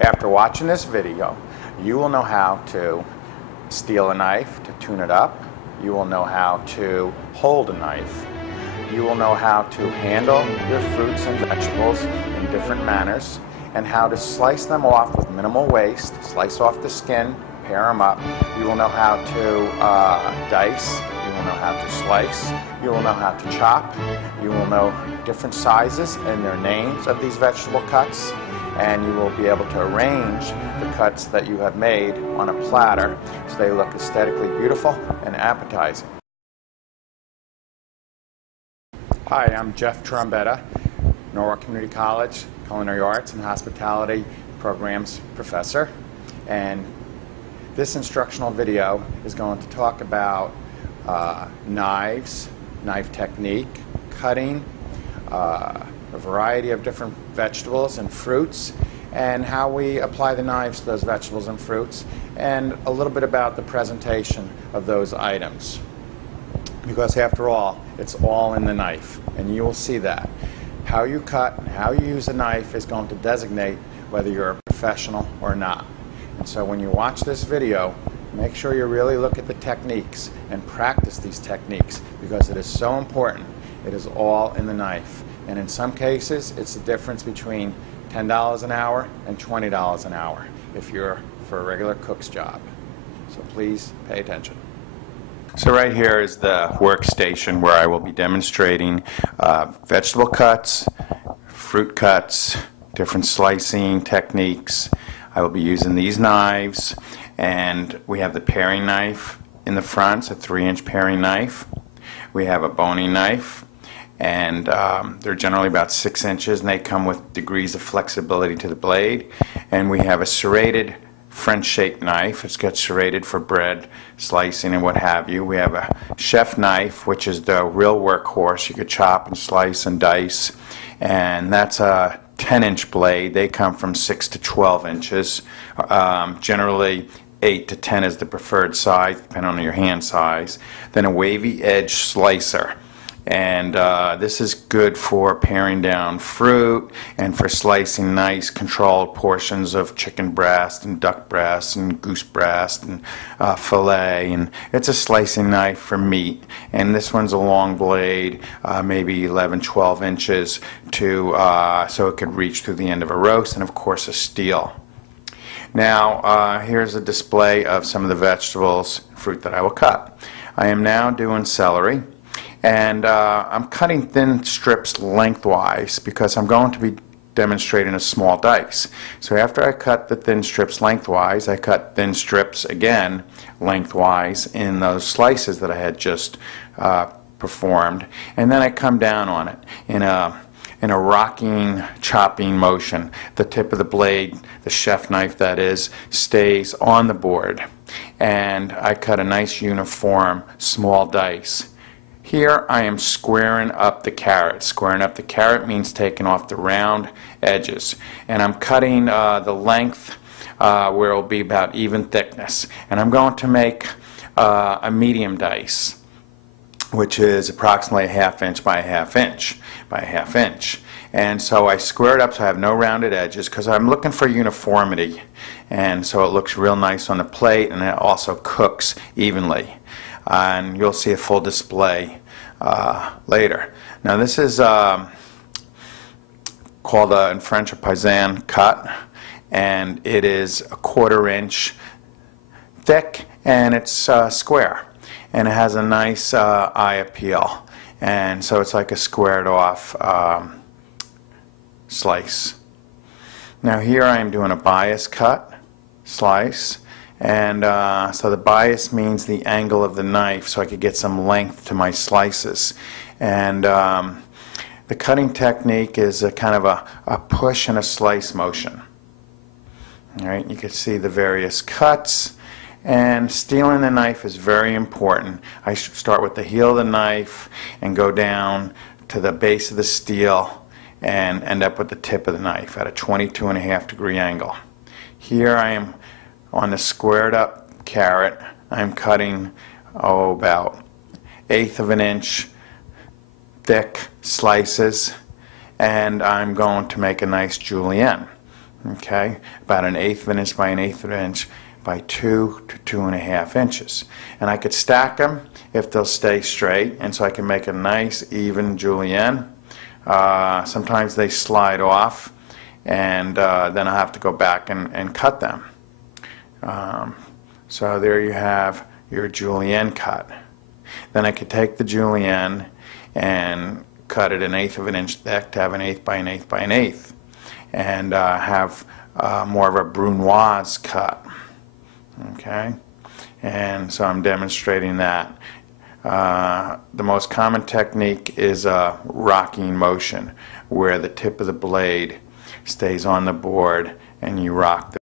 After watching this video, you will know how to steal a knife to tune it up. You will know how to hold a knife. You will know how to handle your fruits and vegetables in different manners, and how to slice them off with minimal waste, slice off the skin, pair them up. You will know how to dice. You will know how to slice. You will know how to chop. You will know different sizes and their names of these vegetable cuts. And you will be able to arrange the cuts that you have made on a platter so they look aesthetically beautiful and appetizing. Hi, I'm Jeff Trombetta, Norwalk Community College Culinary Arts and Hospitality Programs Professor. And this instructional video is going to talk about knives, knife technique, cutting, a variety of different vegetables and fruits, and how we apply the knives to those vegetables and fruits, and a little bit about the presentation of those items. Because after all, it's all in the knife, and you will see that. How you cut and how you use a knife is going to designate whether you're a professional or not. And so when you watch this video, make sure you really look at the techniques and practice these techniques, because it is so important. It is all in the knife. And in some cases, it's the difference between $10 an hour and $20 an hour if you're for a regular cook's job. So please pay attention. So right here is the workstation where I will be demonstrating vegetable cuts, fruit cuts, different slicing techniques. I will be using these knives, and we have the paring knife in the front, it's a 3-inch paring knife. We have a boning knife, and they're generally about 6 inches, and they come with degrees of flexibility to the blade. And we have a serrated French-shaped knife. It's got serrated for bread slicing and what have you. We have a chef knife, which is the real workhorse. You could chop and slice and dice, and that's a 10-inch blade. They come from 6 to 12 inches. Generally 8 to 10 is the preferred size, depending on your hand size. Then a wavy edge slicer. And this is good for paring down fruit and for slicing nice controlled portions of chicken breast and duck breast and goose breast and filet. And it's a slicing knife for meat. And this one's a long blade, maybe 11, 12 inches, so it could reach through the end of a roast, and of course a steel. Now here's a display of some of the vegetables, fruit that I will cut. I am now doing celery. And I'm cutting thin strips lengthwise because I'm going to be demonstrating a small dice. So after I cut the thin strips lengthwise, I cut thin strips again lengthwise in those slices that I had just performed. And then I come down on it in a rocking, chopping motion. The tip of the blade, the chef knife that is, stays on the board. And I cut a nice uniform small dice. Here I am squaring up the carrot. Squaring up the carrot means taking off the round edges. And I'm cutting the length where it will be about even thickness. And I'm going to make a medium dice, which is approximately a 1/2 inch by a 1/2 inch by a 1/2 inch. And so I square it up so I have no rounded edges, because I'm looking for uniformity. And so it looks real nice on the plate, and it also cooks evenly. And you'll see a full display later. Now this is called in French a paysan cut, and it is a 1/4 inch thick, and it's square, and it has a nice eye appeal, and so it's like a squared off slice. Now here I am doing a bias cut slice. And so the bias means the angle of the knife, so I could get some length to my slices. And the cutting technique is a kind of a push and a slice motion. All right, you can see the various cuts. And stealing the knife is very important. I should start with the heel of the knife and go down to the base of the steel and end up with the tip of the knife at a 22.5 degree angle. Here I am on the squared up carrot. I'm cutting about 1/8 of an inch thick slices, and I'm going to make a nice julienne. okay, about 1/8 of an inch by 1/8 of an inch by 2 to 2.5 inches. And I could stack them if they'll stay straight, and so I can make a nice even julienne. Sometimes they slide off, and then I have to go back and cut them. So there you have your julienne cut. Then I could take the julienne and cut it 1/8 of an inch thick to have 1/8 by 1/8 by 1/8, and have more of a brunoise cut. Okay, and so I'm demonstrating that. The most common technique is a rocking motion, where the tip of the blade stays on the board and you rock the